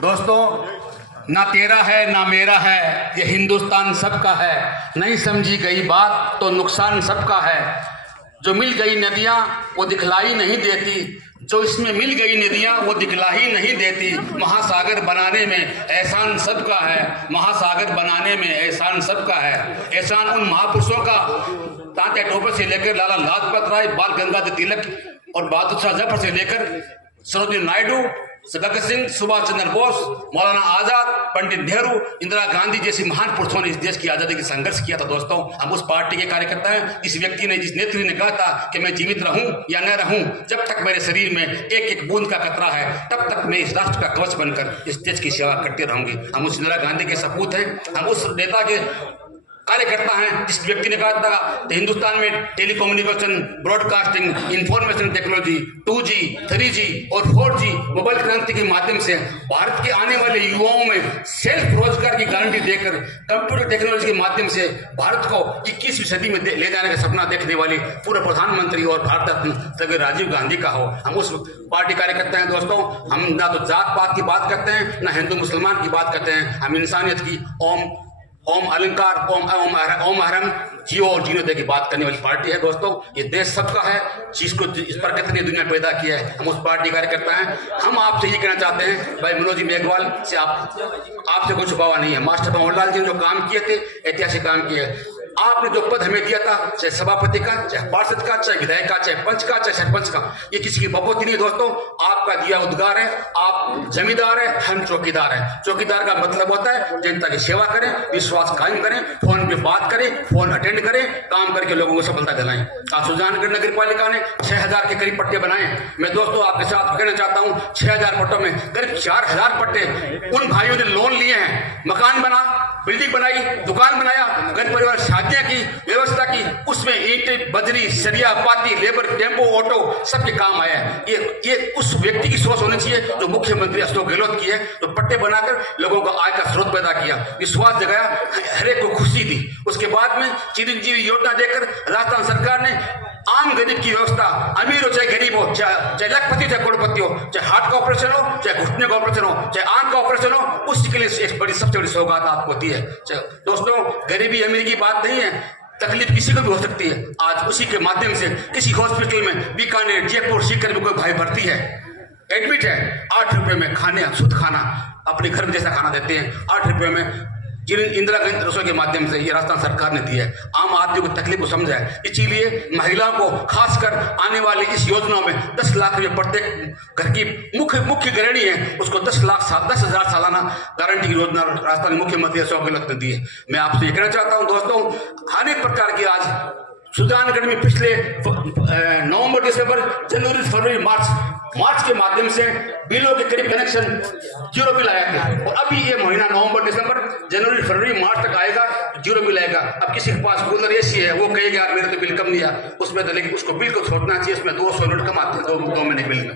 दोस्तों, ना तेरा है ना मेरा है, ये हिंदुस्तान सबका है। नहीं समझी गई बात तो नुकसान सबका है। जो मिल गई नदियाँ वो दिखलाई नहीं देती, जो इसमें मिल गई नदियाँ वो दिखला ही नहीं देती। महासागर बनाने में एहसान सबका है, महासागर बनाने में एहसान सबका है। एहसान उन महापुरुषों का तात्या टोपे से लेकर लाला लाजपत राय, बाल गंगाधर तिलक और बहादुर शाह जफर से लेकर सरोजिनी नायडू, भगत सिंह, सुभाष चंद्र बोस, मौलाना आजाद, पंडित नेहरू, इंदिरा गांधी जैसी महान पुरुषों ने इस देश की आजादी की संघर्ष किया था। दोस्तों, हम उस पार्टी के कार्यकर्ता हैं। इस व्यक्ति ने, जिस नेत्री ने कहा था कि मैं जीवित रहूं या न रहूं, जब तक मेरे शरीर में एक एक बूंद का कतरा है तब तक मैं इस राष्ट्र का कवच बनकर इस देश की सेवा करते रहूंगी। हम उस इंदिरा गांधी के सपूत हैं, हम उस नेता के कार्यकर्ता हैं जिस व्यक्ति ने कहा था हिंदुस्तान में telecommunication, broadcasting, information technology, 2G, 3G और 4G मोबाइल क्रांति के माध्यम से भारत के आने वाले युवाओं में सेल्फ रोजगार की गारंटी देकर कंप्यूटर टेक्नोलॉजी के माध्यम से भारत को 21वीं सदी में ले जाने का सपना देखने वाले पूर्व प्रधानमंत्री और भारत रत्न स्वर्गीय राजीव गांधी का हो। हम उस पार्टी कार्यकर्ता हैं। दोस्तों, हम ना तो जात पात की बात करते हैं, ना हिंदू मुसलमान की बात करते हैं। हम इंसानियत की ओम अलंकार, ओम हरम, जियो और जीनो दे की बात करने वाली पार्टी है। दोस्तों, ये देश सबका है, जिसको इस प्रकृति ने दुनिया पैदा किया है। हम उस पार्टी कार्यकर्ता हैं। हम आपसे ये कहना चाहते हैं, भाई मनोज जी मेघवाल से आपसे कोई छुपावा नहीं है। मास्टर मनोहर लाल जी ने जो काम किए थे, ऐतिहासिक काम किए। आपने जो पद हमें दिया था, चाहे सभापति का, चाहे पार्षद का, चाहे विधायक का, चाहे पंच का, चाहे सरपंच का, ये किसी की बपोती नहीं। दोस्तों, आपका दिया उद्गार है। आप जमींदार है, हम चौकीदार है। चौकीदार का मतलब होता है जनता की सेवा करें, विश्वास कायम करें, फोन पे बात करें, फोन अटेंड करें, काम करके लोगों को सफलता दिलाएं। आज सुजानगढ़ नगर पालिका ने 6000 के करीब पट्टे बनाए। मैं दोस्तों आपके साथ कहना चाहता हूँ, 6000 पट्टों में करीब 4000 पट्टे उन भाइयों ने लोन लिए हैं। मकान बना, बिल्डिंग बनाई, दुकान बनाया, घर परिवार शादियां की, व्यवस्था की, उसमें ईंट, बजरी, सरिया, पाती, लेबर, टेम्पो, ऑटो सबके काम आया है। ये उस व्यक्ति की सोच होनी चाहिए जो मुख्यमंत्री अशोक गहलोत की है, जो पट्टे बनाकर लोगों को आय का स्रोत पैदा किया, विश्वास जगाया, हर एक को खुशी दी। उसके बाद में चिरंजीवी योजना देकर राजस्थान सरकार ने आम गरीब की व्यवस्था, अमीर हो चाहे गरीब हो, चाहे लखपति चाहे करोड़पति हो, चाहे हार्ट का ऑपरेशन हो, चाहे घुटने का ऑपरेशन हो, चाहे आंख का ऑपरेशन हो, उसके लिए एक बड़ी सबसे बड़ी सौगात आपको होती है। दोस्तों, गरीबी अमीरी की बात नहीं है, तकलीफ किसी को भी हो सकती है। आज उसी के माध्यम से किसी हॉस्पिटल में बीकानेर, जयपुर, सीकर में कोई भाई भर्ती है, एडमिट है, 8 रुपए में खाने, शुद्ध खाना, अपने घर में जैसा खाना देते हैं, 8 रुपए में जिन इंदिरा गांधी रसोई के माध्यम से ये राजस्थान सरकार ने दी है। आम आदमी को तकलीफ को समझा है, इसीलिए महिलाओं को खासकर आने वाली इस योजना में 10 लाख रुपये प्रत्येक घर की मुख्य गृहिणी है उसको 10,000 सालाना गारंटी की योजना राजस्थान मुख्यमंत्री अशोक गहलोत ने दी है। मैं आपसे ये कहना चाहता हूँ दोस्तों, अनेक प्रकार की आज सुजानगढ़ में पिछले नवंबर, दिसंबर, जनवरी, फरवरी, मार्च के माध्यम से बिलों के करीब कनेक्शन 0 बिल आया था, और अभी ये महीना नवंबर, दिसंबर, जनवरी, फरवरी, मार्च तक आएगा, 0 बिल आएगा। अब किसी के पास कूलर एसी है, वो कहेगा यार मेरे तो बिल कम नहीं आया, उसमें तो लेकिन उसको बिल को छोड़ना चाहिए, उसमें 200 यूनिट कम आते हैं 2 महीने बिल में।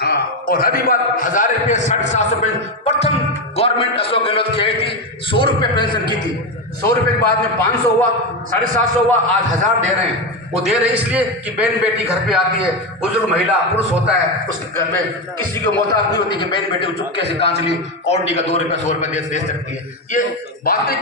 हाँ, और अभी बात 1000 रुपये, 750 रुपये प्रथम गवर्नमेंट अशोक गहलोत की आई थी, 100 रुपये पेंशन की थी, 100 रुपये के बाद में 500 हुआ, 750 हुआ, आज 1000 दे रहे हैं। वो दे रहे इसलिए कि बहन बेटी घर पे आती है, बुजुर्ग महिला पुरुष होता है, उसके घर में किसी को मोहताज नहीं होती कि बहन बेटी चुपके से कांचली कौड़ी का 2 रुपये 100 रुपये दे सकती है। ये बातें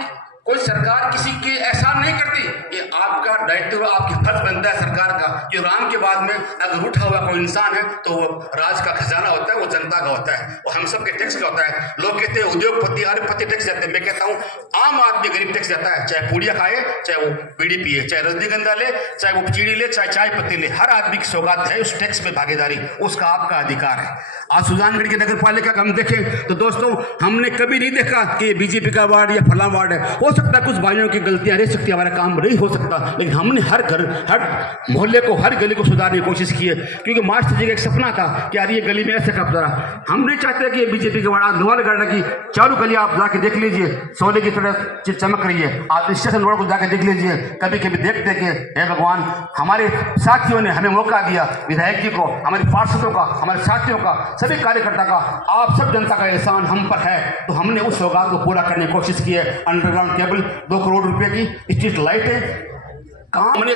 कोई सरकार किसी के एहसान नहीं करती, ये आपका दायित्व, आपकी फर्ज बनता है सरकार का। जो राम के बाद में अगर उठा हुआ कोई इंसान है तो वो राज का खजाना होता है, वो जनता का होता है, वो हम सबके टैक्स का होता है। लोग कहते हैं उद्योगपति, अरबपति टैक्स देते हैं, मैं कहता हूँ आम आदमी गरीब टैक्स देता है, चाहे पूड़िया खाए, चाहे वो बीड़ी पिए, चाहे रजनीगंधा ले, चाहे वो चीनी ले, चाहे चाय पत्ती ले, हर आदमी की सौगात है उस टैक्स में भागीदारी, उसका आपका अधिकार है। आज सुजानगढ़ की नगर पालिका का हम देखें तो दोस्तों, हमने कभी नहीं देखा कि बीजेपी का वार्ड या फला वार्ड है। हो सकता है कुछ भाइयों की गलतियां रह सकती है, हमारा काम नहीं हो सकता, लेकिन हमने हर घर, हर मोहल्ले को, हर गली को सुधारने की कोशिश की है। क्योंकि मास्टर जी का एक सपना था कि यार ये गली में ऐसे कब जरा, हम नहीं चाहते कि ये बीजेपी के वार्ड लोहारगढ़ की चारों गली आप जाके देख लीजिए, सोने की तरह चमक रही है। आप स्टेशन रोड को जाके देख लीजिए, कभी कभी देखते कि हे भगवान, हमारे साथियों ने हमें मौका दिया, विधायक जी को, हमारे पार्षदों का, हमारे साथियों का, सभी कार्यकर्ता का, आप सब जनता का एहसान हम पर है, तो हमने उस सौगात को पूरा करने की कोशिश की है। अंडरग्राउंड केबल 2 करोड़ रुपए की, स्ट्रीट लाइटें, काम हमने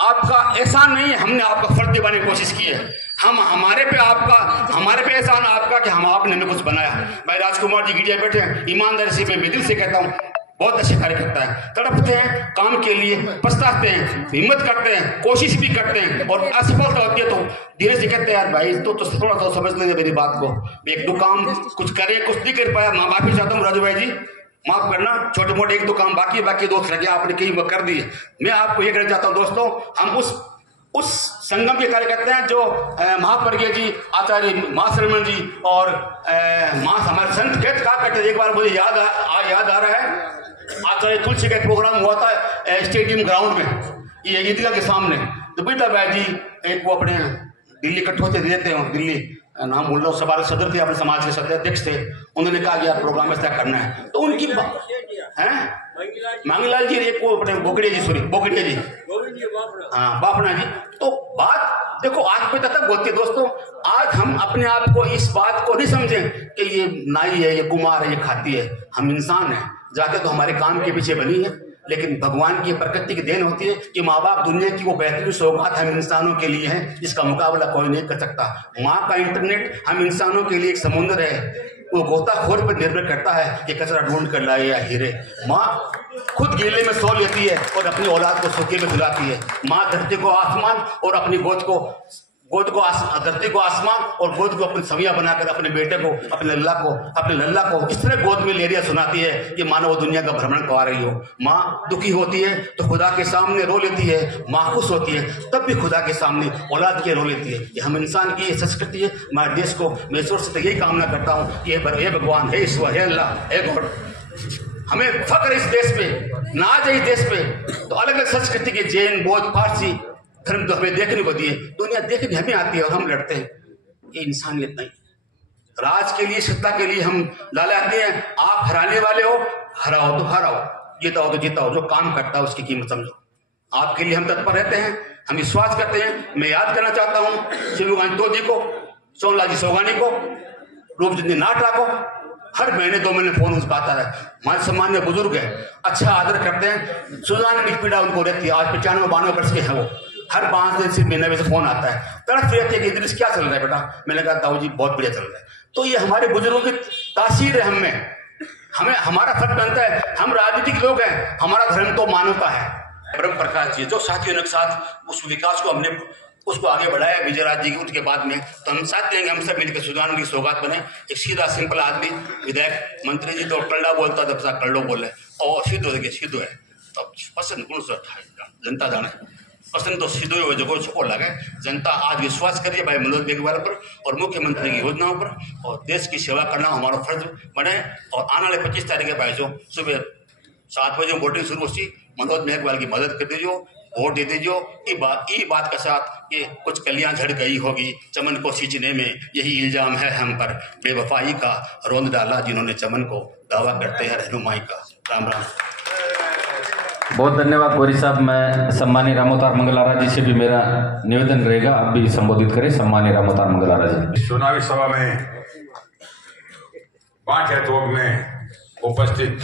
आपका एहसान नहीं है, हमने आपका फर्ज निभाने की कोशिश की है। हम हमारे पे एहसान आपका कि हम आपने हमें कुछ बनाया। भाई राजकुमार जी गिरिया बैठे हैं, ईमानदारी से मैं दिल से कहता हूँ बहुत अच्छे कार्यकर्ता है, तड़पते हैं काम के लिए, पछताते हैं, हिम्मत करते हैं, कोशिश भी करते हैं और असफलता होती है तो धीरे से कहते हैं यार भाई तो थोड़ा तो समझ लेंगे मेरी बात को, एक दो काम कुछ करें, कुछ नहीं कर पाया, मैं माफी चाहता हूँ राजू भाई जी, माफ करना, छोटे मोटे एक दो काम बाकी दोस्त रह गया, आपने कई कर दिए। मैं आपको ये कहना चाहता हूँ दोस्तों, हम उस संगम के कार्यकर्ता हैं जो महापर्गीय जी, आचार्य महाश्रमण जी और हमारे संत कहा करते, एक बार मुझे याद आ रहा है, आचार्य तुलसी का एक प्रोग्राम हुआ था स्टेडियम ग्राउंड में, ये ईदगाह के सामने, तो बेटा भाई जी एक वो अपने दिल्ली इकट्ठे होते रहते हैं, दिल्ली नाम बोल रहा हूँ, सभा सदर थे, अपने समाज के सदस्य अध्यक्ष थे, उन्होंने कहा कि यार प्रोग्राम ऐसा करना है, तो उनकी मांगीलाल जी एक वो अपने बोकड़िया जी हाँ बापना जी, तो बात देखो आज पे तक होती है दोस्तों। आज हम अपने आप को इस बात को नहीं समझें कि ये नाई है, ये कुमार है, ये खाती है, हम इंसान हैं, जाते तो हमारे काम के पीछे बनी है, लेकिन भगवान की प्रकृति की देन होती है कि माँ बाप दुनिया की वो बेहतरीन सौगात हम इंसानों के लिए है, जिसका मुकाबला कोई नहीं कर सकता। माँ का इंटरनेट हम इंसानों के लिए एक समुद्र है, वो गोताखोर पर निर्भर करता है कि कचरा ढूंढ कर लाए या हीरे। माँ खुद गीले में सो लेती है और अपनी औलाद को सूखे में खिलाती है। माँ धरती को आसमान और अपनी गोद को धरती को आसमान और गोद को अपनी सविया बनाकर अपने बेटे को, अपने लल्ला को इस तरह गोद में लेरिया सुनाती है कि मानो वो दुनिया का भ्रमण करवा रही हो। माँ दुखी होती है तो खुदा के सामने रो लेती है, माँ खुश होती है तब भी खुदा के सामने औलाद के रो लेती है। ये हम इंसान की ये संस्कृति है। हमारे देश को मैं ईश्वर से यही कामना करता हूँ कि हे भगवान, हे ईश्वर, हे अल्लाह, हे गॉड, हमें फख्र इस देश पे, नाज है इस देश पे, तो अलग अलग संस्कृति के जैन, बौद्ध, पारसी धर्म तो हमें देखने को दिए, दुनिया देखने हमें आती है और हम लड़ते हैं। ये इंसानियत नहीं। राज के लिए, सत्ता के लिए हम लालाते हैं। आप हराने वाले हो, हराओ तो हराओ, जीताओ तो जीताओ, जो काम करता है उसकी कीमत समझो। आपके लिए हम तत्पर रहते हैं, हम विश्वास करते हैं। मैं याद करना चाहता हूँ शिवू गांधी तोदी को, सोनलाल जी सोगानी को, रूपचंद नाटा को, हर महीने 2 महीने फोन आता है। हमारे सम्मान्य बुजुर्ग है, अच्छा आदर करते हैं, सुजान की पीड़ा उनको रहती है, आज 95-92 वर्ष के हैं वो, हर 5 दिन से महीने में से फोन आता है, तड़प रहते हैं कि इद्रिस क्या चल रहा है बेटा। मैंने कहा ताऊ जी बहुत बढ़िया चल रहा है। तो ये हमारे बुजुर्गों की तासीर है हमें हमारा फर्ज बनता है। हम राजनीतिक लोग हैं, हमारा धर्म तो मानवता है। ब्रह्म प्रकाश जी जो साथियों के साथ उस विकास को हमने उसको आगे बढ़ाया विजयराज जी के बाद में, तो हम साथ देंगे, हम सब मिलकर सुजान की सौगात बने। एक सीधा सिंपल आदमी, विधायक मंत्री जी तो कल्ला बोलता था, सब कल्लो बोले और सीधो है तो पसंद कौन सा जनता जाने पसंद तो सीधो हो जो छुपो लगे। जनता आज विश्वास करिए भाई मनोज मेघवाल पर और मुख्यमंत्री की योजनाओं पर, और देश की सेवा करना हमारा फर्ज बने। और आने वाले 25 तारीख के भाई जो सुबह 7 बजे वोटिंग शुरू होती, मनोज मेघवाल की मदद कर दीजिए, वोट दे दीजिए। ई बात के साथ ये कुछ कलियां झड़ गई होगी चमन को सींचने में, यही इल्जाम है हम पर बेवफाई का, रौंद डाला जिन्होंने चमन को, दावा करते हैं रहनुमाई का। राम राम। बहुत धन्यवाद गौरी साहब। मैं सम्मानी रामोतार मंगलारा जी से भी मेरा निवेदन रहेगा, आप भी संबोधित करें। सम्मानी रामोतार मंगलारा जी। चुनावी सभा में बांटे तोग में उपस्थित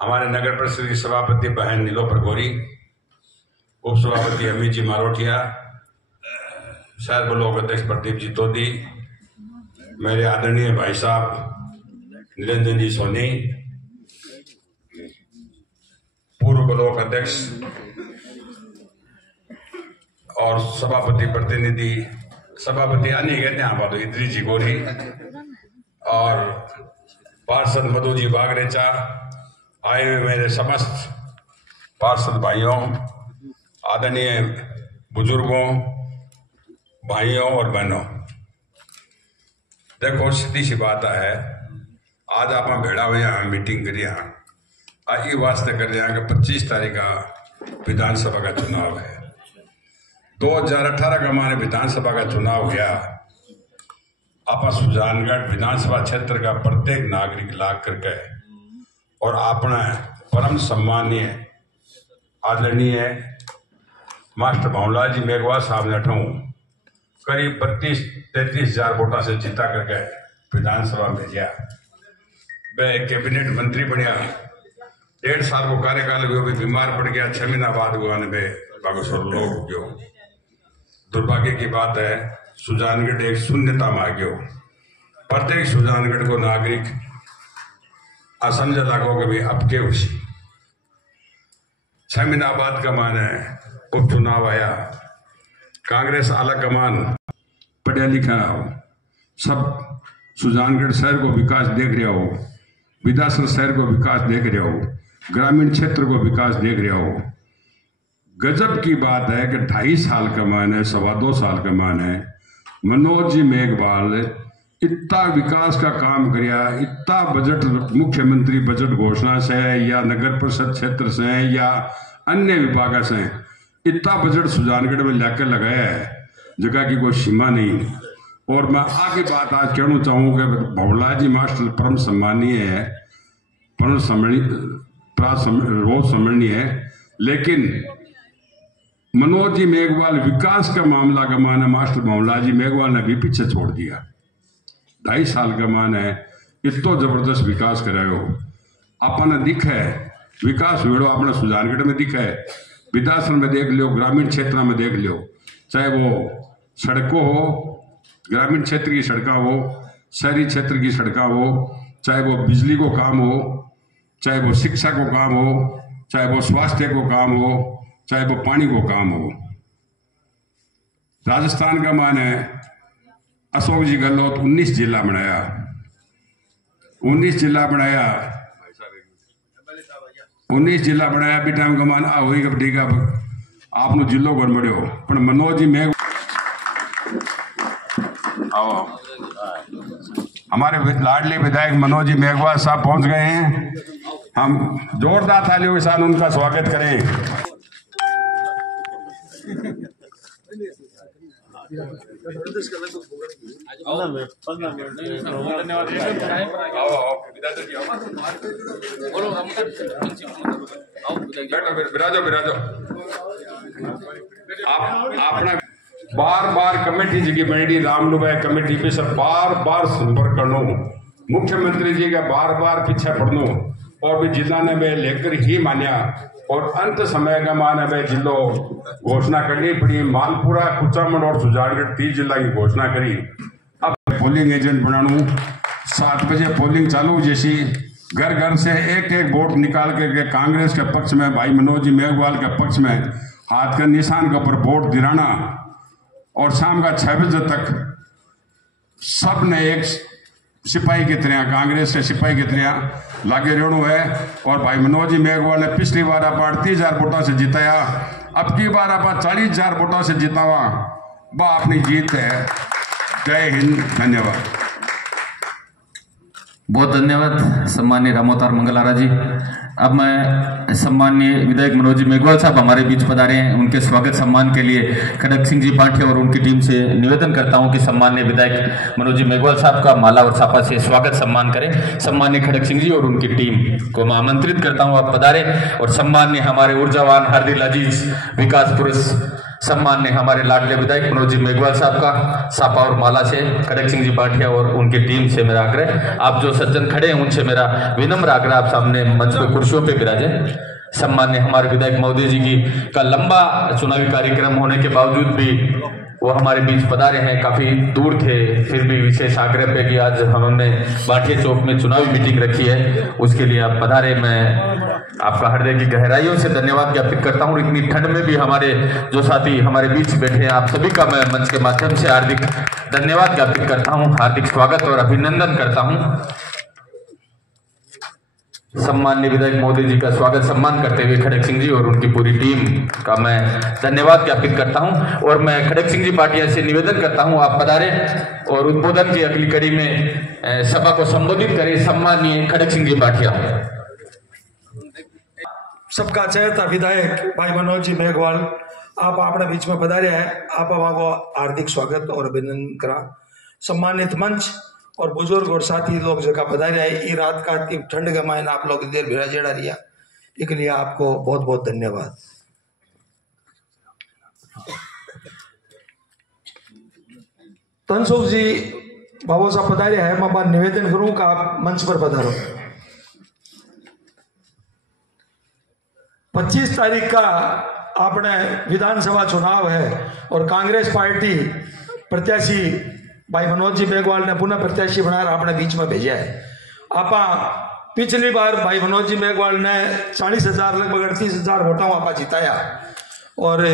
हमारे नगर परिषद की सभापति बहन नीलोपर गौरी, उप सभापति अमित जी मारोटिया, शहर ब्लॉक अध्यक्ष प्रदीप जी तोदी, मेरे आदरणीय भाई साहब निरंजन जी सोनी, पूर्व ब्लॉक अध्यक्ष और सभापति प्रतिनिधि, सभापति अन्य कहते हैं आप इद्रिस जी गोरी, और पार्षद मधु जी बागरेचा, आए हुए मेरे समस्त पार्षद भाइयों, आदरणीय बुजुर्गों, भाइयों और बहनों, देखो सीधी सी बात है, आज आप भेड़ा हुए यहाँ मीटिंग करिए, आज ये वास्ते कर रहे हैं कि 25 तारीख का विधानसभा का चुनाव है। 2018 का हमारे विधानसभा का चुनाव गया, आप सुजानगढ़ विधानसभा क्षेत्र का प्रत्येक नागरिक लाग करके और अपना परम सम्मानीय आदरणीय मास्टर भावनलाल जी मेघवाल साहब ने करीब 32-33 हजार वोटा से जीता करके विधानसभा में गया। वह कैबिनेट मंत्री बढ़िया, 1.5 साल को कार्यकाल भी बीमार पड़ गया, 6 महीना बाद हुआ बागेश्वर लोग जो दुर्भाग्य की बात है सुजानगढ़ एक शून्यता में आ गयो। प्रत्येक सुजानगढ़ को नागरिक असमझ लगो कि भाई अब के उसी 6 महीना बाद का मान है उपचुनाव आया। कांग्रेस आला कमान पढ़ा लिखा सब सुजानगढ़ शहर को विकास देख रहा हो, विधानसभा शहर को विकास देख रहा हो, ग्रामीण क्षेत्र को विकास देख रहा हो। गजब की बात है कि 2.5 साल का मान है, 2.25 साल का मान है, मनोज जी मेघवाल इतना विकास का काम कराया, इतना बजट मुख्यमंत्री बजट घोषणा से या नगर परिषद क्षेत्र से या अन्य विभाग से इतना बजट सुजानगढ़ में लेकर लगाया है जगह की कोई सीमा नहीं। और मैं आगे बात आज कहना चाहूँगा कि भवला जी मास्टर परम सम्मानीय है, परम सम्मानीय है, लेकिन मनोज जी मेघवाल विकास का मामला का मान है मास्टर भवला जी मेघवाल ने भी पीछे छोड़ दिया। 2.5 साल का मान है, इतना जबरदस्त विकास करायो आपने दिखा है। विकास वेड़ो अपने सुजानगढ़ में दिखा है, विधानसभा में देख लो, ग्रामीण क्षेत्र में देख लो, चाहे वो सड़कों हो, ग्रामीण क्षेत्र की सड़कें हो, शहरी क्षेत्र की सड़कें हो, चाहे वो बिजली को काम हो, चाहे वो शिक्षा को काम हो, चाहे वो स्वास्थ्य को काम हो, चाहे वो पानी को काम हो। राजस्थान का मान है अशोक जी गहलोत 19 जिला बनाया, 19 जिला बनाया, 19 जिला बनाया भी टाइम का मान हुई ठीक है आपनो जिलो बन बड़ो। पर मनोज जी मेघ हमारे लाडले विधायक मनोज जी मेघवाल साहब पहुंच गए हैं। हम जोरदार तालियों के साथ उनका स्वागत करें। बिराजो आपने बार बार कमेटी जी की बनी रामलुभाई कमेटी पे सब बार बार संपर्क करनो, मुख्यमंत्री जी का बार बार पीछे पड़नो और भी जिला ने वे लेकर ही मान्या और अंत समय का माना वे जिलो घोषणा करनी पड़ी। मालपुरा, कुचामन और सुजानगढ़ 3 जिला की घोषणा करी। अब पोलिंग एजेंट बनानू 7 बजे पोलिंग चालू, जैसी घर घर से एक एक वोट निकाल के कांग्रेस के पक्ष में, भाई मनोज जी मेघवाल के पक्ष में हाथ के निशान के ऊपर वोट दिलाना और शाम का 6 बजे तक सब ने एक सिपाही की तरह, कांग्रेस के सिपाही की तरह लागे रेणु है। और भाई मनोज जी मेघवाल ने पिछली बार आप 38,000 वोटों से जिताया, अब की बार आप 40,000 वोटों से जितावा, वह अपनी जीत है। जय हिंद, धन्यवाद। बहुत धन्यवाद सम्माननीय रामोतार मंगलारा जी। अब मैं सम्माननीय विधायक मनोज जी मेघवाल साहब हमारे बीच पधारे हैं, उनके स्वागत सम्मान के लिए खड़क सिंह जी पाठिया और उनकी टीम से निवेदन करता हूं कि सम्माननीय विधायक मनोज जी मेघवाल साहब का माला और छापा से स्वागत सम्मान करें। सम्माननीय खड़क सिंह जी और उनकी टीम को मैं आमंत्रित करता हूं, आप पधारे। और सम्माननीय हमारे ऊर्जावान हार्दिल अजीज विकास पुरुष सम्माननीय हमारे लाडले विधायक मनोज जी मेघवाल साहब का सापा और माला से खड़क सिंह जी पाठिया और उनकी टीम से मेरा आग्रह, आप जो सज्जन खड़े हैं उनसे मेरा विनम्र आग्रह, आप सामने मंच पे कुर्सियों पे विराजे। सम्माननीय हमारे विधायक महोदय जी की का लंबा चुनावी कार्यक्रम होने के बावजूद भी वो हमारे बीच पधारे हैं, काफी दूर थे, फिर भी विशेष आग्रह पे कि आज हमने बाटिया चौक में चुनावी मीटिंग रखी है, उसके लिए आप पधारे। मैं आपका हृदय की गहराइयों से धन्यवाद ज्ञापित करता हूँ। इतनी ठंड में भी हमारे जो साथी हमारे बीच बैठे हैं, आप सभी का मैं मंच के माध्यम से हार्दिक धन्यवाद ज्ञापित करता हूँ, हार्दिक स्वागत और अभिनंदन करता हूँ। सम्माननीय विधायक महोदय जी का स्वागत सम्मान करते हुए खड़क सिंह जी और उनकी पूरी टीम का मैं धन्यवाद ज्ञापित करता हूं। और मैं खड़क सिंह जी पाटिया से निवेदन करता हूं, आप पधारे और उद्बोधन की अगली कड़ी में सभा को संबोधित करें। सम्माननीय खड़क सिंह जी पाटिया। सबका चहेता विधायक भाई मनोज जी मेघवाल, आप अपने बीच में पधारे हैं, आप को हार्दिक स्वागत और अभिनंदन करा। सम्मानित मंच और बुजुर्ग और साथी लोग जगह पधारे है, ये रात का ठंड का मायना आप लोग देर भेड़ा जेड़ा रिया, इसके लिए आपको बहुत बहुत धन्यवाद। तनसुख जी बाबू साहब पधारे हैं, मैं बात निवेदन करूं कि आप मंच पर पधारो। 25 तारीख का अपने विधानसभा चुनाव है और कांग्रेस पार्टी प्रत्याशी भाई मनोज जी मेघवाल ने पुनः प्रत्याशी बनाकर अपने बीच में भेजा है। आप पिछली बार भाई मनोज जी मेघवाल ने 40,000 लगभग 38,000 वोटों आप जिताया और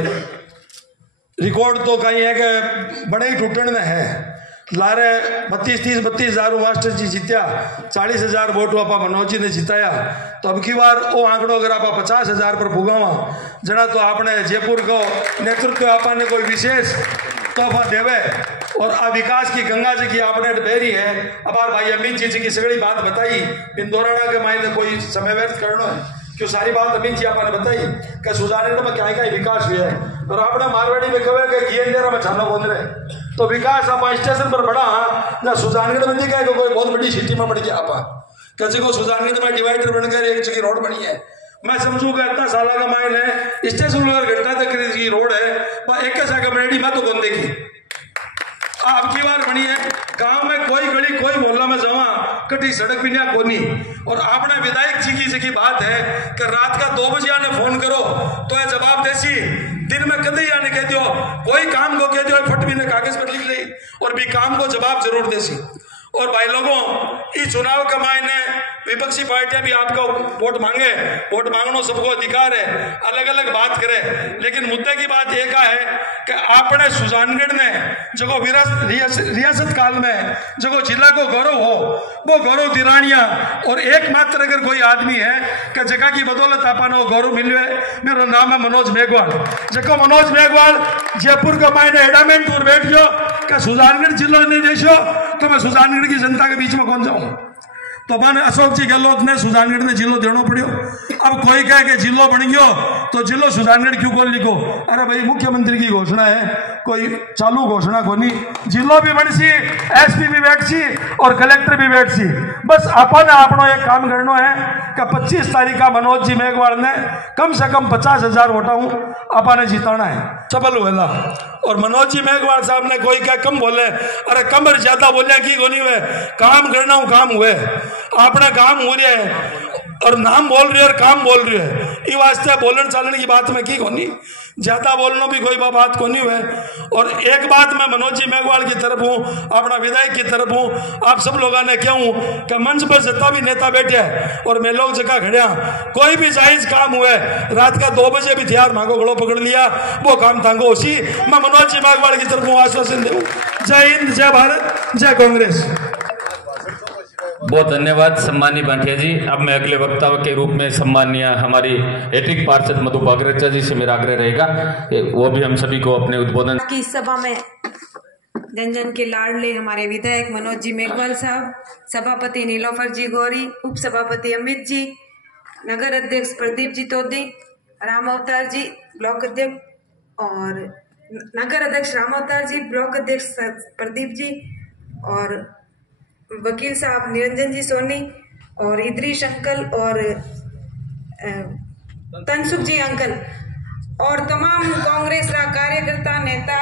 रिकॉर्ड तो कहीं है कि बड़े ही टूटन में है। लारे 32,000 मास्टर जी जीत्या, 40,000 वोट आप मनोज जी ने जिताया। तो अब की बार वो आंकड़ो अगर आप 50,000 पर भुगावा जना तो आपने जयपुर को नेतृत्व आपने कोई विशेष तोहफा देवे। और आ विकास की गंगा जी की आपने बेरी है। अब भाई अमित जी की सगड़ी बात बताई, पिंदौराना के मायने कोई समय व्यर्थ करना है क्यों, सारी बात अमित जी आपने बताई कि सुजानगढ़ में क्या विकास हुआ है। और आपने मारवाड़ी में कहे कि गियंदेरा में छानो बोल रहे तो विकास आप स्टेशन पर बढ़ा ना सुजानगढ़ में दिखा कि कोई बहुत बड़ी सिटी में बढ़ गया आप कैसे को सुजानगढ़ में डिवाइडर बनकर एक जगह रोड बनी है। मैं समझूंगा इतना साल का माइन है स्टेशन घंटा तक की रोड है एक जगह बनेडी मैं तो कौन देखी अब की बार बनी है। गांव में कोई गली कोई मोहल्ला में जमा कटी सड़क भी नहीं कोनी। और आपने विधायक जी की बात है कि रात का 2 बजे आने फोन करो तो ये जवाब देसी, दिन में कदे आने कह दियो कोई काम को कह दियो फट भी ने कागज पर लिख ली और भी काम को जवाब जरूर देसी। और भाई लोगों इस चुनाव के मायने विपक्षी पार्टियां भी आपका वोट मांगे, वोट मांगना सबको अधिकार है, अलग अलग बात करे, लेकिन मुद्दे की बात एक है कि आपने सुजानगढ़ ने जो रियासत काल में जो जिला को गौरव हो वो गौरव दिरानिया और एकमात्र अगर कोई आदमी है कि जगह की बदौलत आपने गौरव मिले। मेरा नाम है मनोज मेघवाल। जको मनोज मेघवाल जयपुर का मायने एडामेंट टूर बैठ गयो कि सुजानगढ़ जिलो नहीं देशो तो मैं सुजानगढ़ की जनता के बीच में कौन जाऊं। तो मैंने अशोक जी गहलोत ने सुजानगढ़ ने जिलो देना पड़ो। अब कोई कहे कि जिलो बन गयो तो जिलो सुजानगढ़ क्यों कौन लिखो। अरे भाई मुख्यमंत्री की घोषणा है, कोई चालू घोषणा को नहीं। जिलो भी बन सी, एसपी भी बैठ सी और कलेक्टर भी बैठ सी। बस अपन अपनो एक काम करना है कि 25 तारीख का मनोज जी मेघवाल ने कम से कम 50,000 वोटा अपन जिताना है सबल वेला। और मनोज जी मेघवाल साहब ने कोई क्या कम बोले, अरे कम ज्यादा बोलिया की कोनी हुए, काम करना हूं काम हुए आपने काम हो रहा है और नाम बोल रही है और काम बोल रही है। ये वास्ते बोलन चालन की बात में की कोनी, ज्यादा बोलना भी कोई बात कोनी हुए। और एक बात मैं मनोज जी मेघवाल की तरफ हूँ, अपना विधायक की तरफ हूँ, आप सब लोगों ने क्यों कि मंच पर जितना भी नेता बैठे हैं और मैं लोग जगह खड़िया कोई भी जायज काम हुए रात का 2 बजे भी हथियार मांगो गड़ो पकड़ लिया वो काम थांगो उसी मैं मनोज जी मेघवाल की तरफ हूँ आश्वासन दूँ। जय हिंद, जय भारत, जय कांग्रेस। बहुत धन्यवाद सम्मानीय भाटिया जी। अब मैं अगले वक्ता के रूप में सम्मानीय हमारी हैट्रिक पार्षद मधु बागरेचा जी से मेरा आग्रह रहेगा वो भी हम सभी को अपने उद्बोधन की सभा में जन जन के लाडले हमारे विधायक मनोज जी मेघवाल साहब, सभापति नीलोफर जी गौरी, उप सभापति अमित जी, नगर अध्यक्ष प्रदीप जी तोदी, राम अवतार जी ब्लॉक अध्यक्ष और नगर अध्यक्ष राम अवतार जी, ब्लॉक अध्यक्ष प्रदीप जी और वकील साहब निरंजन जी सोनी और इद्रीश अंकल और तनसुख जी अंकल और तमाम कांग्रेस रा कार्यकर्ता नेता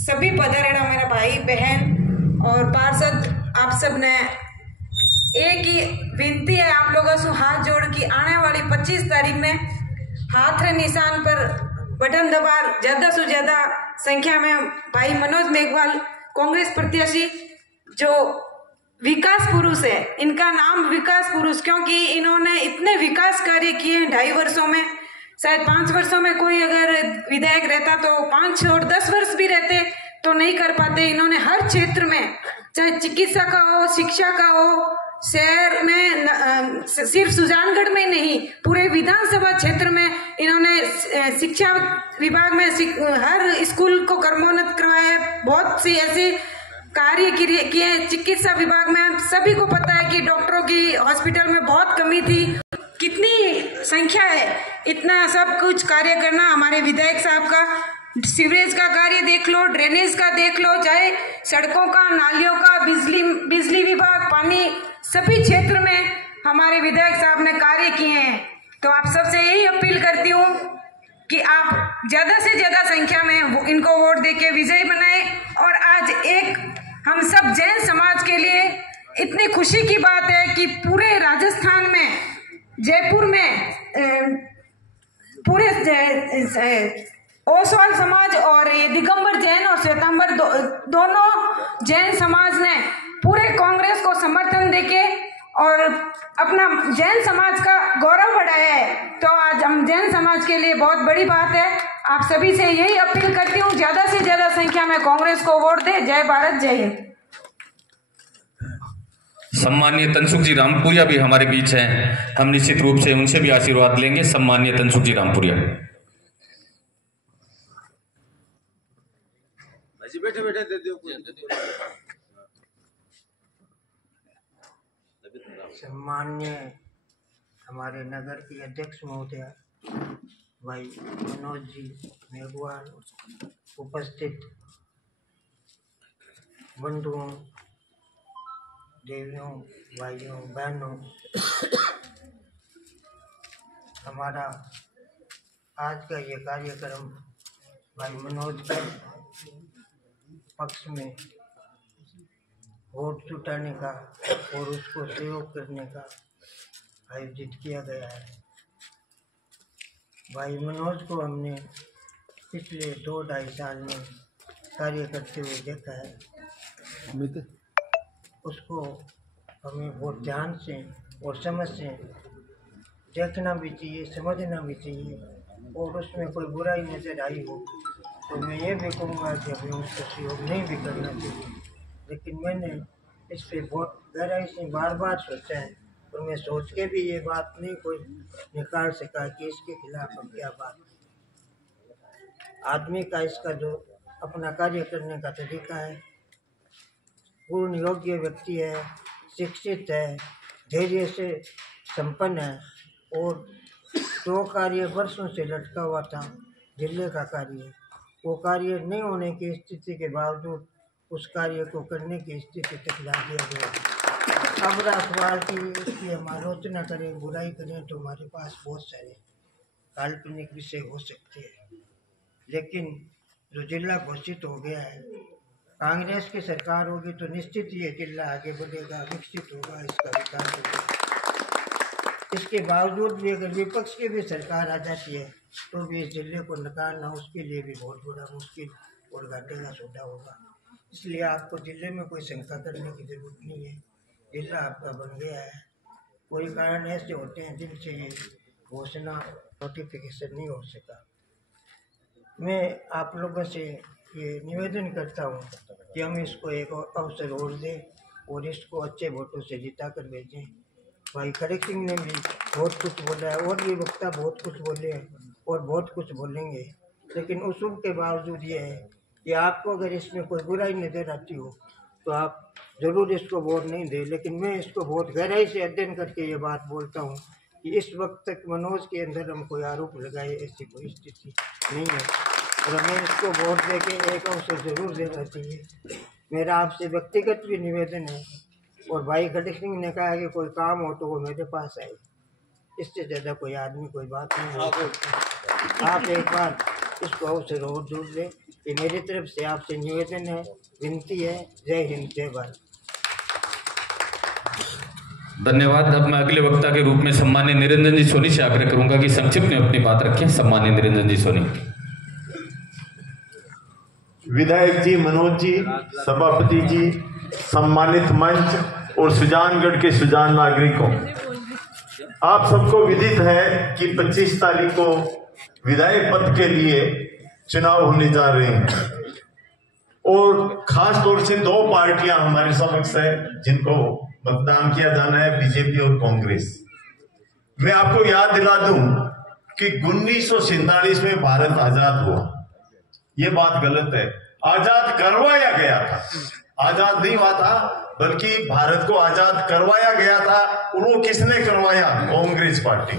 सभी पधारेड़ा मेरा भाई बहन और पार्षद आप सब ने एक ही विनती है आप लोगों से हाथ जोड़ की आने वाली 25 तारीख में हाथ रे निशान पर बटन दबा ज्यादा से ज्यादा संख्या में भाई मनोज मेघवाल कांग्रेस प्रत्याशी जो विकास पुरुष है, इनका नाम विकास पुरुष क्योंकि इन्होंने इतने विकास कार्य किए 2.5 वर्षों में, शायद 5 वर्षों में कोई अगर विधायक रहता तो 5 और 10 वर्ष भी रहते तो नहीं कर पाते। इन्होंने हर क्षेत्र में चाहे चिकित्सा का हो, शिक्षा का हो, शहर में सिर्फ सुजानगढ़ में नहीं पूरे विधानसभा क्षेत्र में इन्होंने शिक्षा विभाग में हर स्कूल को क्रमोन्नत करवाया। बहुत सी ऐसी कार्य किए चिकित्सा विभाग में। सभी को पता है कि डॉक्टरों की हॉस्पिटल में बहुत कमी थी, कितनी संख्या है, इतना सब कुछ कार्य करना हमारे विधायक साहब का। सीवरेज का कार्य देख लो, ड्रेनेज का देख लो, चाहे सड़कों का, नालियों का, बिजली विभाग, पानी, सभी क्षेत्र में हमारे विधायक साहब ने कार्य किए हैं। तो आप सबसे यही अपील करती हूँ कि आप ज्यादा से ज्यादा संख्या में इनको वोट देके विजयी बनाए। और आज एक हम सब जैन समाज के लिए इतनी खुशी की बात है कि पूरे राजस्थान में, जयपुर में पूरे ओसवाल समाज और ये दिगंबर जैन और श्वेतांबर दोनों जैन समाज ने पूरे कांग्रेस को समर्थन देके और अपना जैन समाज का गौरव बढ़ाया है। तो आज हम जैन समाज के लिए बहुत बड़ी बात है। आप सभी से यही अपील करती हूँ, ज्यादा से ज्यादा संख्या में कांग्रेस को वोट दे। जय भारत, जय हिंद। सम्मानीय तनसुख जी रामपुरिया भी हमारे बीच हैं, हम निश्चित रूप से उनसे भी आशीर्वाद लेंगे। सम्मानीय तनसुख जी रामपुरिया। बैठे बैठे दे दो। सम्मान्य हमारे नगर के अध्यक्ष महोदय भाई मनोज जी मेघवाल, उपस्थित बंधुओं, देवियों, भाइयों, बहनों, हमारा आज का ये कार्यक्रम भाई मनोज के पक्ष में वोट जुटाने का और उसको सहयोग करने का आयोजित किया गया है। भाई मनोज को हमने पिछले 2-2.5 साल में कार्य करते हुए देखा है। उसको हमें बहुत ध्यान से और समझ से देखना भी चाहिए, समझना भी चाहिए, और उसमें कोई बुराई नज़र आई हो तो मैं ये भी कहूँगा कि हमें उसको सहयोग नहीं भी करना चाहिए। लेकिन मैंने इस पर बहुत गहराई से बार बार सोचा है और मैं सोच के भी ये बात नहीं कोई निकाल सका कि इसके खिलाफ हम क्या बात। आदमी का इसका जो अपना कार्य करने का तरीका है, पूर्ण योग्य व्यक्ति है, शिक्षित है, धैर्य से संपन्न है, और 2 कार्य वर्षों से लटका हुआ था जिले का कार्य। वो कार्य नहीं होने की स्थिति के बावजूद उस कार्य को करने की स्थिति तक ला दिया गया। अब राष्ट्रवाद की उसकी हम आलोचना करें, बुराई करें तो हमारे पास बहुत सारे काल्पनिक विषय हो सकते हैं, लेकिन जो जिला घोषित हो गया है, कांग्रेस की सरकार होगी तो निश्चित ये जिला आगे बढ़ेगा, विकसित होगा, इसका विकास होगा। इसके बावजूद भी अगर विपक्ष की भी सरकार आ जाती है तो भी इस जिले को नकारना उसके लिए भी बहुत बड़ा मुश्किल और घाटे का सौदा होगा। इसलिए आपको जिले में कोई शंका करने की जरूरत नहीं है, जिला आपका बन गया है। कोई कारण ऐसे होते हैं जिनसे ये घोषणा नोटिफिकेशन नहीं हो सका। मैं आप लोगों से ये निवेदन करता हूँ कि हम इसको एक अवसर और दें और इसको अच्छे वोटों से जिता कर भेजें। भाई खड़क सिंह ने भी बहुत कुछ बोला है और भी वक्ता बहुत कुछ बोले हैं और बहुत कुछ बोलेंगे, लेकिन उसूल के बावजूद ये है कि आपको अगर इसमें कोई बुराई नज़र आती हो तो आप ज़रूर इसको वोट नहीं दें। लेकिन मैं इसको बहुत गहराई से अध्ययन करके ये बात बोलता हूँ कि इस वक्त तक मनोज के अंदर हम कोई आरोप लगाए ऐसी कोई स्थिति नहीं है, और हमें इसको वोट दे के एक अवसर ज़रूर देना चाहिए। मेरा आपसे व्यक्तिगत भी निवेदन है, और भाई खड़क सिंह ने कहा कि कोई काम हो तो वो मेरे पास आए, इससे ज़्यादा कोई आदमी कोई बात नहीं हो सकती। आप एक बार इसको अवसर और दूर दें, ये मेरी तरफ से आपसे निवेदन है, विनती है। जय हिंद, जय भारत। धन्यवाद। अब मैं अगले वक्ता के रूप में सम्मान्य निरंजन जी सोनी से आग्रह करूंगा कि संक्षिप्त में अपनी बात रखें। सम्मान्य निरंजन जी सोनी। विधायक जी, मनोज जी, सभापति जी, सम्मानित मंच और सुजानगढ़ के सुजान नागरिकों, आप सबको विदित है कि 25 तारीख को विधायक पद के लिए चुनाव होने जा रहे हैं, और खास तौर से 2 पार्टियां हमारे समक्ष है जिनको मतदान किया जाना है, बीजेपी और कांग्रेस। मैं आपको याद दिला दूं कि 1947 में भारत आजाद हुआ, ये बात गलत है। आजाद करवाया गया था, आजाद नहीं हुआ था, बल्कि भारत को आजाद करवाया गया था। और वो किसने करवाया? कांग्रेस पार्टी।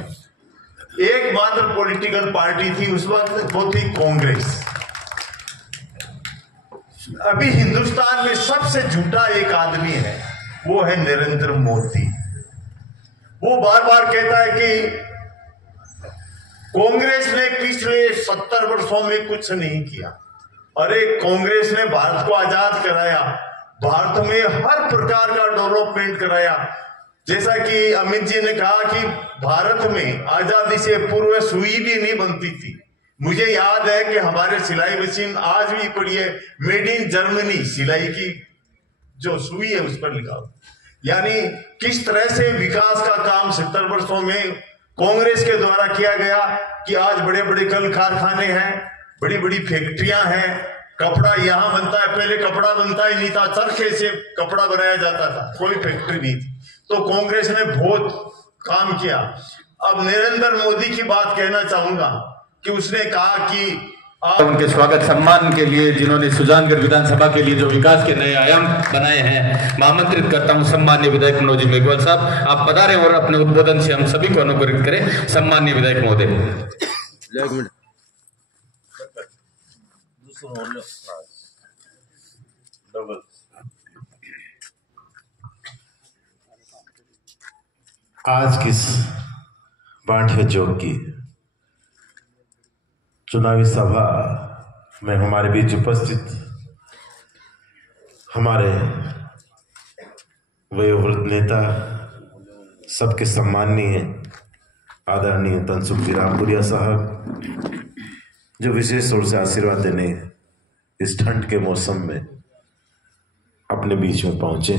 एकमात्र पॉलिटिकल पार्टी थी उस वक्त, वो थी कांग्रेस। अभी हिंदुस्तान में सबसे झूठा एक आदमी है, वो है नरेंद्र मोदी। वो बार बार कहता है कि कांग्रेस ने पिछले 70 वर्षों में कुछ नहीं किया। अरे कांग्रेस ने भारत को आजाद कराया, भारत में हर प्रकार का डेवलपमेंट कराया। जैसा कि अमित जी ने कहा कि भारत में आजादी से पूर्व सुई भी नहीं बनती थी। मुझे याद है कि हमारे सिलाई मशीन आज भी पड़ी है, मेड इन जर्मनी, सिलाई की जो सुई है उस पर लिखा हुआ। यानी किस तरह से विकास का काम 70 वर्षों में कांग्रेस के द्वारा किया गया कि आज बड़े बड़े कल कारखाने हैं, बड़ी बड़ी फैक्ट्रियां हैं, कपड़ा यहां बनता है। पहले कपड़ा बनता ही नहीं था, चरखे से कपड़ा बनाया जाता था, कोई फैक्ट्री नहीं थी। तो कांग्रेस ने बहुत काम किया। अब नरेंद्र मोदी की बात कहना चाहूंगा कि उसने कहा कि उनके स्वागत सम्मान के लिए जिन्होंने सुजानगढ़ विधानसभा के लिए जो विकास के नए आयाम बनाए हैं, मैं आमंत्रित करता हूं सम्मान्य विधायक मनोज मेघवाल साहब, आप पधारें और अपने उद्बोधन से हम सभी को अनुप्रेरित करें। सम्मान्य विधायक महोदय। आज किस बांठे चौक की चुनावी सभा में हमारे बीच उपस्थित हमारे वयोवृद्ध नेता, सबके सम्माननीय आदरणीय तनसुख जी रामपुरिया साहब, जो विशेष तौर से आशीर्वाद देने इस ठंड के मौसम में अपने बीच में पहुंचे,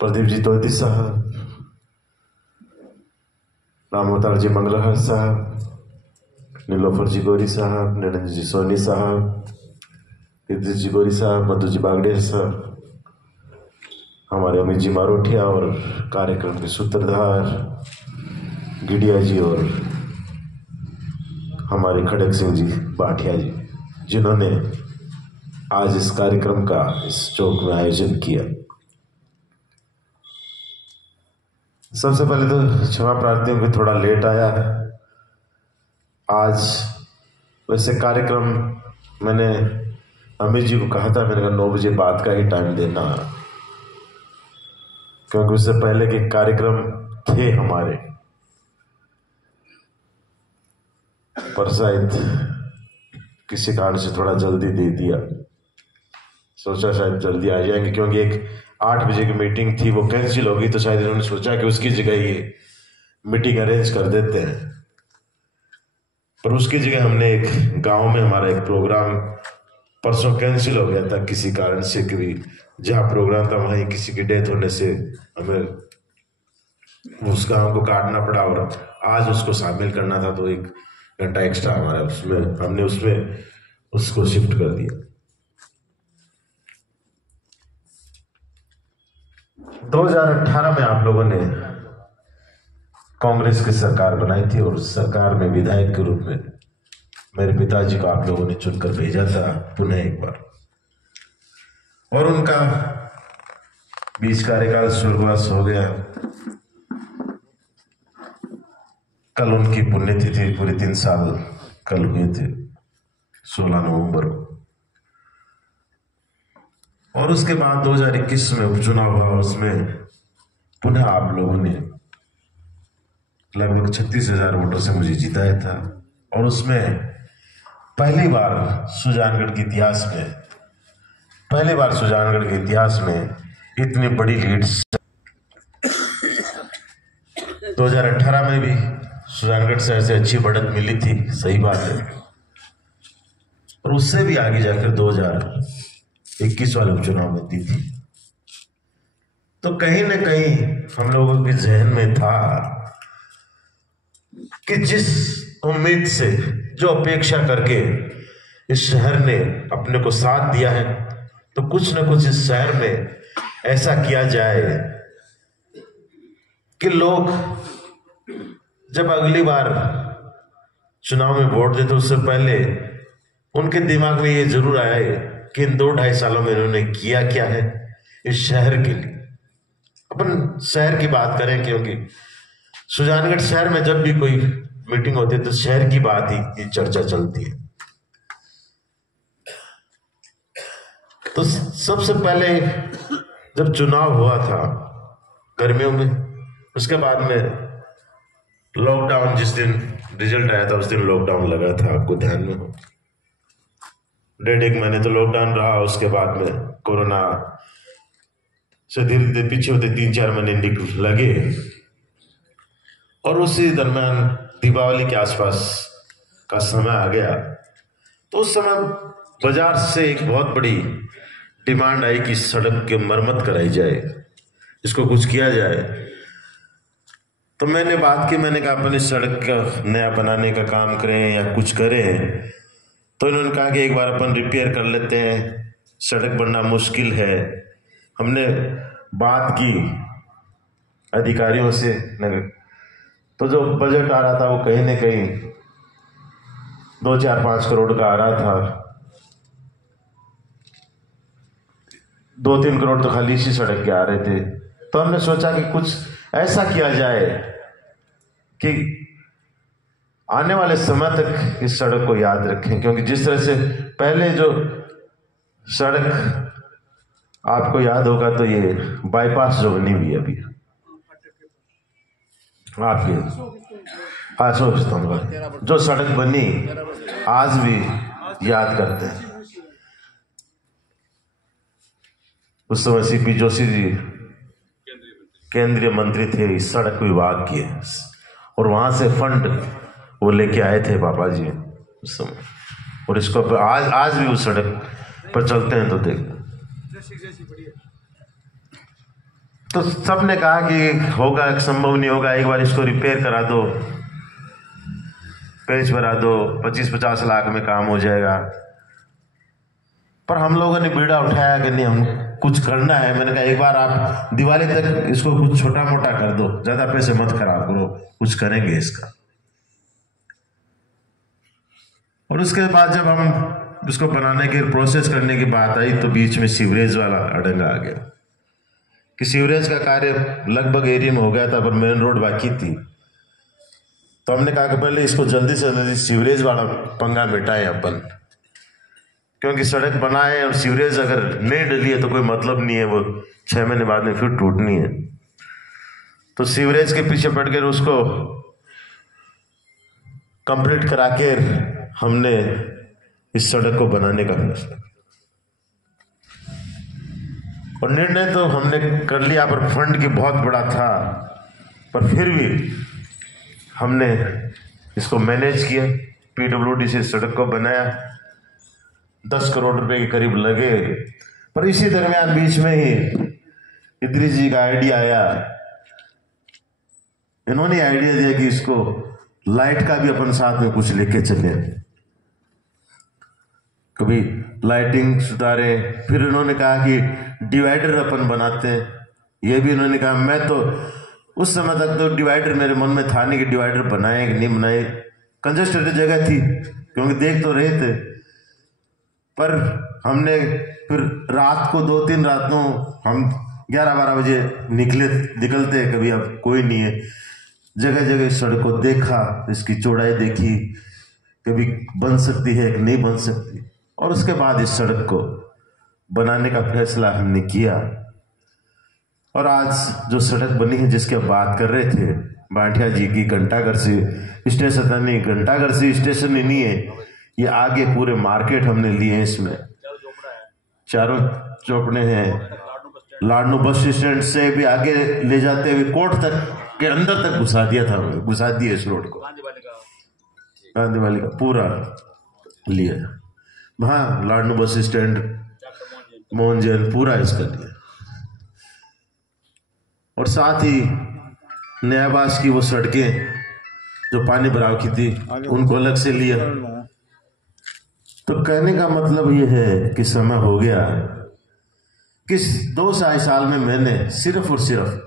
प्रदीप जी तोती साहब, रामोतार जी मंगलहर साहब, नीलोफर जी गोरी साहब, नरेंद्र जी सोनी साहब, इद्रिस जी गोरी साहब, मधु जी बागड़े साहब, हमारे अमित जी मारोठिया और कार्यक्रम के सूत्रधार गिडिया जी और हमारे खड़क सिंह जी बाठिया जी, जिन्होंने आज इस कार्यक्रम का इस चौक में आयोजन किया। सबसे पहले तो क्षमा प्रार्थी हूँ कि थोड़ा लेट आया है आज। वैसे कार्यक्रम मैंने अमित जी को कहा था, मैंने कहा 9 बजे बाद का ही टाइम देना, क्योंकि उससे पहले के कार्यक्रम थे हमारे, पर शायद किसी कारण से थोड़ा जल्दी दे दिया। सोचा शायद जल्दी आ जाएंगे, क्योंकि एक 8 बजे की मीटिंग थी, वो कैंसिल होगी, तो शायद इन्होंने सोचा कि उसकी जगह ये मीटिंग अरेंज कर देते हैं। पर उसकी जगह हमने एक गांव में हमारा एक प्रोग्राम परसों कैंसिल हो गया था किसी कारण से, क्योंकि जहां प्रोग्राम था वहीं किसी की डेथ होने से हमें उस गांव को काटना पड़ा और आज उसको शामिल करना था, तो 1 घंटा एक्स्ट्रा हमारा हमने उसमें उसको शिफ्ट कर दिया। 2018 में आप लोगों ने कांग्रेस की सरकार बनाई थी और उस सरकार में विधायक के रूप में मेरे पिताजी को आप लोगों ने चुनकर भेजा था पुनः एक बार, और उनका बीच कार्यकाल स्वर्गवास हो गया। कल उनकी पुण्यतिथि, पूरे 3 साल कल हुए थे 16 नवंबर को, और उसके बाद 2021 में उपचुनाव हुआ और उसमें पुनः आप लोगों ने लगभग 36,000 वोटों से मुझे जिताया था, और उसमें पहली बार सुजानगढ़ के इतिहास में इतनी बड़ी लीड 2018 में भी सुजानगढ़ शहर से अच्छी बढ़त मिली थी, सही बात है, और उससे भी आगे जाकर 2021 वाले उपचुनाव में दी थी। तो कहीं ना कहीं हम लोगों के जहन में था कि जिस उम्मीद से, जो अपेक्षा करके इस शहर ने अपने को साथ दिया है, तो कुछ न कुछ इस शहर में ऐसा किया जाए कि लोग जब अगली बार चुनाव में वोट देते उससे पहले उनके दिमाग में ये जरूर आए कि इन 2-2.5 सालों में इन्होंने किया क्या है इस शहर के लिए। अपन शहर की बात करें, क्योंकि सुजानगढ़ शहर में जब भी कोई मीटिंग होती है तो शहर की बात ही चर्चा चलती है। तो सबसे पहले जब चुनाव हुआ था गर्मियों में, उसके बाद में लॉकडाउन, जिस दिन रिजल्ट आया था उस दिन लॉकडाउन लगा था, आपको ध्यान में हो, 1.5 महीने तो लॉकडाउन रहा। उसके बाद में कोरोना से धीरे धीरे पीछे होते 3-4 महीने लगे और उसी दरम्यान दीपावली के आसपास का समय आ गया। तो उस समय बाजार से एक बहुत बड़ी डिमांड आई कि सड़क की मरम्मत कराई जाए, इसको कुछ किया जाए। तो मैंने बात की, मैंने कहा अपन इस सड़क का नया बनाने का काम करें या कुछ करें। तो इन्होंने कहा कि एक बार अपन रिपेयर कर लेते हैं, सड़क बनना मुश्किल है। हमने बात की अधिकारियों से, तो जो बजट आ रहा था वो कहीं न कहीं 2-4-5 करोड़ का आ रहा था। 2-3 करोड़ तो खाली इसी सड़क के आ रहे थे। तो हमने सोचा कि कुछ ऐसा किया जाए कि आने वाले समय तक इस सड़क को याद रखें, क्योंकि जिस तरह से पहले जो सड़क आपको याद होगा तो ये बाईपास जो बनी हुई है अभी आपके जो सड़क बनी आज भी याद करते हैं। उस समय सीपी जोशी जी केंद्रीय मंत्री थे इस सड़क विभाग के, और वहां से फंड वो लेके आए थे पापा जी उस समय, और इसको आज भी उस सड़क पर चलते हैं तो देख। तो सबने कहा कि होगा, संभव नहीं होगा, एक बार इसको रिपेयर करा दो, पेच भरा दो, 25-50 लाख में काम हो जाएगा। पर हम लोगों ने बीड़ा उठाया कि नहीं, हम कुछ करना है। मैंने कहा एक बार आप दिवाली तक इसको कुछ छोटा मोटा कर दो, ज्यादा पैसे मत खराब करो, कुछ करेंगे इसका। और उसके बाद जब हम इसको बनाने की प्रोसेस करने की बात आई तो बीच में सीवरेज वाला अड़ंगा आ गया कि सीवरेज का कार्य लगभग एरिया में हो गया था पर मेन रोड बाकी थी। तो हमने कहा कि पहले इसको जल्दी से जल्दी सीवरेज वाला पंगा मिटाएं अपन, क्योंकि सड़क बनाए और सीवरेज अगर नहीं डली है तो कोई मतलब नहीं है, वो 6 महीने बाद में फिर टूटनी है। तो सीवरेज के पीछे पड़ कर उसको कंप्लीट करा के हमने इस सड़क को बनाने का फैसला, और निर्णय तो हमने कर लिया पर फंड की बहुत बड़ा था, पर फिर भी हमने इसको मैनेज किया। पीडब्ल्यूडी से सड़क को बनाया, 10 करोड़ रुपए के करीब लगे। पर इसी दरमियान बीच में ही इद्रीस जी का आइडिया आया, इन्होंने आइडिया दिया कि इसको लाइट का भी अपन साथ में कुछ लेके चले, कभी लाइटिंग सुधारे। फिर इन्होंने कहा कि डिवाइडर अपन बनाते हैं, ये भी इन्होंने कहा। मैं तो उस समय तक तो डिवाइडर मेरे मन में था नहीं कि डिवाइडर बनाए कि नहीं बनाए, कंजस्टेड जगह थी क्योंकि देख तो रहे थे। पर हमने फिर रात को 2-3 रातों हम 11-12 बजे निकलते, कभी अब कोई नहीं है, जगह जगह सड़क को देखा, इसकी चौड़ाई देखी, कभी बन सकती है कि नहीं बन सकती, और उसके बाद इस सड़क को बनाने का फैसला हमने किया। और आज जो सड़क बनी है जिसकी आप बात कर रहे थे, बांटिया जी की घंटाघर से स्टेशन, नहीं घंटाघर से स्टेशन ही नहीं है, ये आगे पूरे मार्केट हमने लिए हैं। इसमें चारों चौपड़े हैं, लाडनू बस स्टैंड से भी आगे ले जाते हुए कोर्ट तक के अंदर तक घुसा दिया था, घुसा दिया इस रोड को, गांधी वाली का पूरा लिया। हाँ, लाडनू बस स्टैंड, मोहन जैन, पूरा इसका लिया। और साथ ही नयाबास की वो सड़कें जो पानी भराव की थी उनको अलग से लिया। तो कहने का मतलब ये है कि समय हो गया कि 2 साल में मैंने सिर्फ और सिर्फ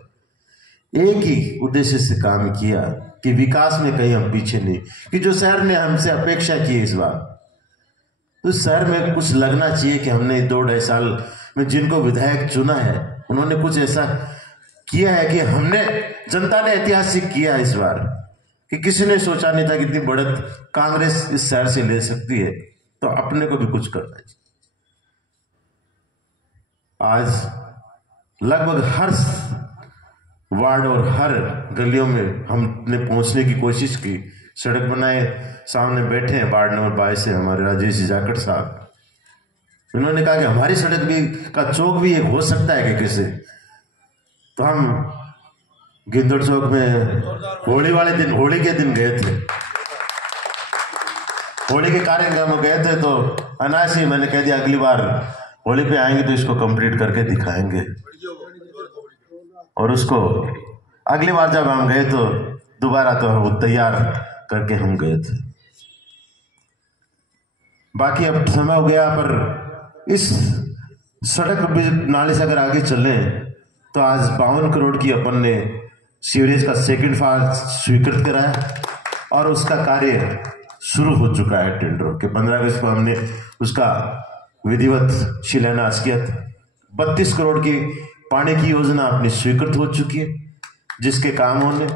एक ही उद्देश्य से काम किया कि विकास में कहीं हम पीछे नहीं, कि जो शहर ने हमसे अपेक्षा की इस बार, तो शहर में कुछ लगना चाहिए कि हमने 2-2.5 साल में जिनको विधायक चुना है उन्होंने कुछ ऐसा किया है कि हमने, जनता ने ऐतिहासिक किया इस बार, कि किसी ने सोचा नहीं था कि इतनी बढ़त कांग्रेस इस शहर से ले सकती है, तो अपने को भी कुछ करना है। आज लगभग हर वार्ड और हर गलियों में हमने पहुंचने की कोशिश की, सड़क बनाए। सामने बैठे हैं वार्ड नंबर 22 से हमारे राजेश जाखड़ साहब, उन्होंने कहा कि हमारी सड़क भी का चौक भी एक हो सकता है कि कैसे, तो हम गिंदड़ चौक में होली के दिन गए थे, होली के कार्यक्रम में गए थे। तो अनायासी मैंने कह दिया अगली बार होली पे आएंगे तो इसको कंप्लीट करके दिखाएंगे। और उसको अगली बार जब हम गए तो दोबारा तो वो तैयार करके हम गए थे। बाकी अब समय हो गया, पर इस सड़क नाले से अगर आगे चले तो आज 52 करोड़ की अपन ने सीवरेज का सेकंड फेज स्वीकृत करा है और उसका कार्य शुरू हो चुका है। टेंडर के 15 अगस्त को हमने उसका विधिवत शिलान्यास किया था। 32 करोड़ की पानी की योजना अपनी स्वीकृत हो चुकी है, जिसके काम होने,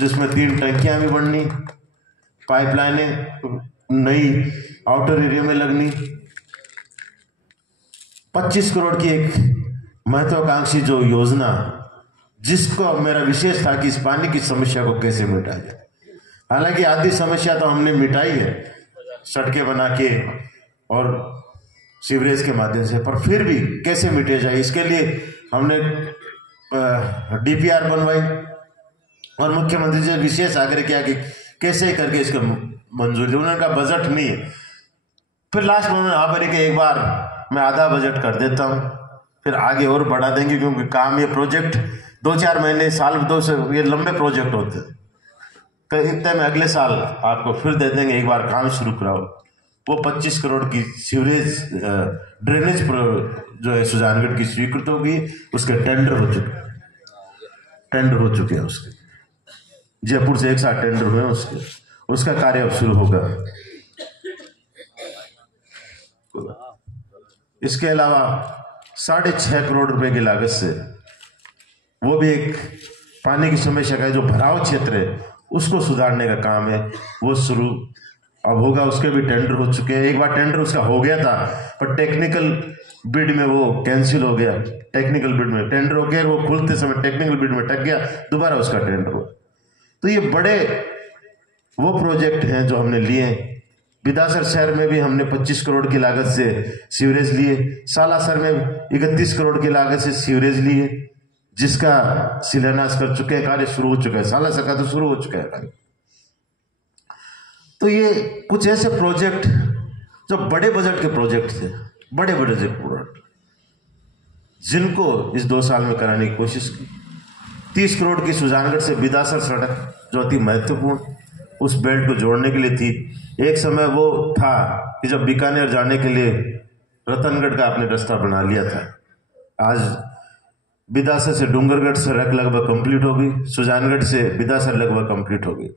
जिसमें 3 टंकियां भी बननी, पाइपलाइनें नई आउटर एरिया में लगनी। 25 करोड़ की एक महत्वाकांक्षी जो योजना, जिसको मेरा विशेष था कि इस पानी की समस्या को कैसे मिटाया जाए। हालांकि आधी समस्या तो हमने मिटाई है सड़कें बना के और सीवरेज के माध्यम से, पर फिर भी कैसे मिटे जाए, इसके लिए हमने DPR बनवाई और मुख्यमंत्री से विशेष आग्रह किया कि कैसे करके इसको मंजूरी। उन्होंने कहा बजट नहीं है। फिर लास्ट में उन्होंने आभरी के एक बार मैं आधा बजट कर देता हूँ, फिर आगे और बढ़ा देंगे, क्योंकि काम ये प्रोजेक्ट 2-4 महीने साल 2 से ये लंबे प्रोजेक्ट होते हैं। इतने में अगले साल आपको फिर दे देंगे, एक बार काम शुरू कराओ। वो 25 करोड़ की सीवरेज ड्रेनेज जो है सुजानगढ़ की स्वीकृत होगी, उसके टेंडर हो चुके हैं उसके। जयपुर से एक साथ टेंडर हुए उसका कार्य अब शुरू होगा। इसके अलावा 6.5 करोड़ रुपए की लागत से वो भी एक पानी की समस्या का जो भराव क्षेत्र है उसको सुधारने का काम है, वो शुरू अब होगा। उसके भी टेंडर हो चुके हैं। एक बार टेंडर उसका हो गया था, पर टेक्निकल बिड में वो कैंसिल हो गया। टेक्निकल बिड में टेंडर हो गया, वो खुलते समय टेक्निकल बिड में टक गया, दोबारा उसका टेंडर हुआ। तो ये बड़े वो प्रोजेक्ट हैं जो हमने लिए। बिदासर शहर में भी हमने 25 करोड़ की लागत से सीवरेज लिए, सालासर में 31 करोड़ की लागत से सीवरेज लिए, जिसका शिलान्यास कर चुके हैं, कार्य शुरू हो चुका है। सालासर का तो शुरू हो चुका है कार्य। तो ये कुछ ऐसे प्रोजेक्ट जो बड़े बजट के प्रोजेक्ट थे, बड़े प्रोजेक्ट जिनको इस 2 साल में कराने की कोशिश की। 30 करोड़ की सुजानगढ़ से बिदासर सड़क जो अति महत्वपूर्ण उस बेल्ट को जोड़ने के लिए थी। एक समय वो था कि जब बीकानेर जाने के लिए रतनगढ़ का आपने रास्ता बना लिया था। आज बिदासर से डूंगरगढ़ सड़क लगभग कंप्लीट हो गई, सुजानगढ़ से बिदासर लगभग कंप्लीट हो गई।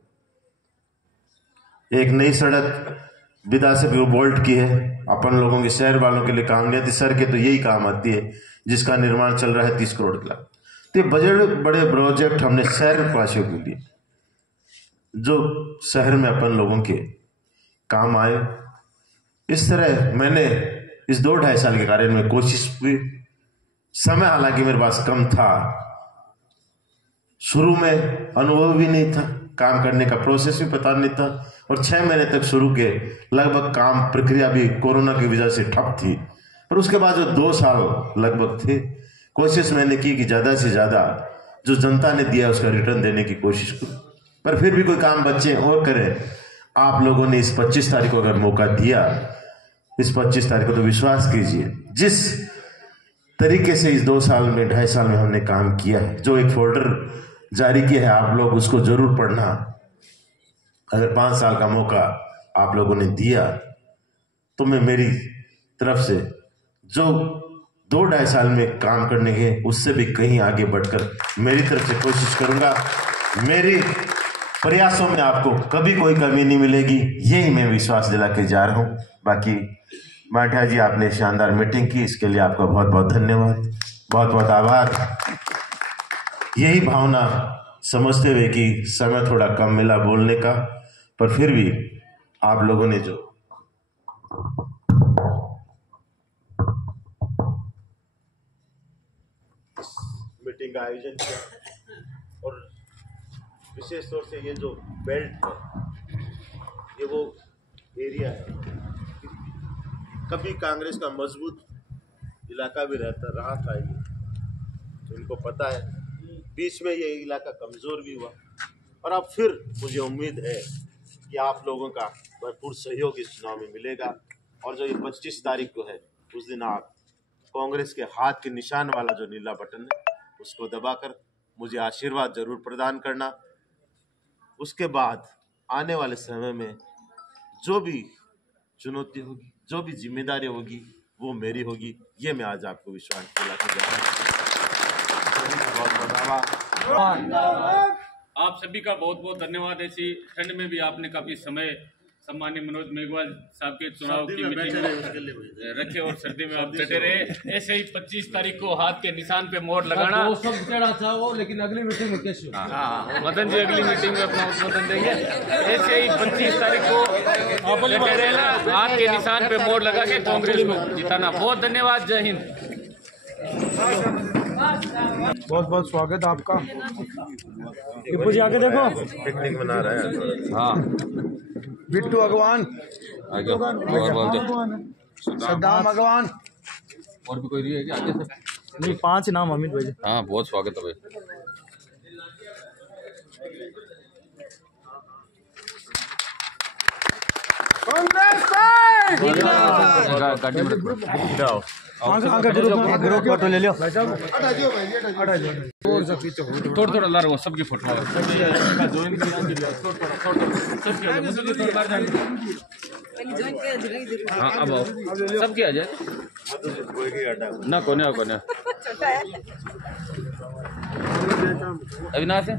एक नई सड़क बिदासर पे बोल्ट की है, अपन लोगों के शहर वालों के लिए काम नहीं आती, शहर के तो यही काम आती है, जिसका निर्माण चल रहा है 30 करोड़ का। तो ये बड़े प्रोजेक्ट हमने शहर वासियों के लिए, जो शहर में अपन लोगों के काम आए। इस तरह मैंने इस 2-2.5 साल के कार्य में कोशिश की। समय हालांकि मेरे पास कम था, शुरू में अनुभव भी नहीं था, काम करने का प्रोसेस भी पता नहीं था, और 6 महीने तक शुरू के लगभग काम प्रक्रिया भी कोरोना की वजह से ठप थी। पर उसके बाद जो 2 साल लगभग थे, कोशिश मैंने की कि ज्यादा से ज्यादा जो जनता ने दिया उसका रिटर्न देने की कोशिश करूं। पर फिर भी कोई काम बच्चे और करें। आप लोगों ने इस 25 तारीख को अगर मौका दिया, इस 25 तारीख को, तो विश्वास कीजिए जिस तरीके से इस 2 साल में 2.5 साल में हमने काम किया है, जो एक फोल्डर जारी किया है, आप लोग उसको जरूर पढ़ना। अगर 5 साल का मौका आप लोगों ने दिया तो मैं मेरी तरफ से जो 2-2.5 साल में काम करने के उससे भी कहीं आगे बढ़कर मेरी तरफ से कोशिश करूंगा। मेरी प्रयासों में आपको कभी कोई कमी नहीं मिलेगी, यही मैं विश्वास दिला के जा रहा हूं। बाकी माठिया जी, आपने शानदार मीटिंग की, इसके लिए आपका बहुत बहुत धन्यवाद, बहुत बहुत आभार। यही भावना समझते हुए कि समय थोड़ा कम मिला बोलने का, पर फिर भी आप लोगों ने जो मीटिंग का आयोजन किया, और विशेष तौर से ये जो बेल्ट है, ये वो एरिया है, कभी कांग्रेस का मजबूत इलाका भी रहा था ये, तो इनको पता है। बीच में ये इलाका कमज़ोर भी हुआ, और अब फिर मुझे उम्मीद है कि आप लोगों का भरपूर सहयोग इस चुनाव में मिलेगा। और जो ये 25 तारीख को है, उस दिन आप कांग्रेस के हाथ के निशान वाला जो नीला बटन है उसको दबाकर मुझे आशीर्वाद जरूर प्रदान करना। उसके बाद आने वाले समय में जो भी चुनौती होगी, जो भी जिम्मेदारी होगी, वो मेरी होगी। ये मैं आज आपको विश्वास दिलाता जा रहा हूँ। आप सभी का बहुत बहुत धन्यवाद। ऐसी ठंड में भी आपने काफी समय सम्मानीय मनोज मेघवाल साहब के चुनाव की मीटिंग में रखे और सर्दी में आप डटे रहे। ऐसे ही 25 तारीख को हाथ के निशान पे मोहर लगाना। वो सब टेढ़ा था वो, लेकिन अगली मीटिंग में कैसे? मदन जी अगली मीटिंग में अपना उद्बोधन देंगे। ऐसे ही 25 तारीख को डटे रहना, हाथ के निशान पे मोहर लगा के कांग्रेस को जिताना। बहुत धन्यवाद। जय हिंद। बहुत बहुत स्वागत आपका। टिप्पू जी आगे देखो, पिकनिक मना रहा है। हाँ, बिट्टू अगवान, सद्दाम अगवान, और भी कोई रही है क्या आगे से? नहीं, 5 नाम अमित भाई। हाँ, बहुत स्वागत है भाई। गाड़ी में ग्रुप फोटो ले लियो। थोड़ा थोड़ा ला रहा हूँ सबकी फोटो। हाँ, अब आओ सबकी आ जाए ना। कोने आओ, कोने अविनाश है।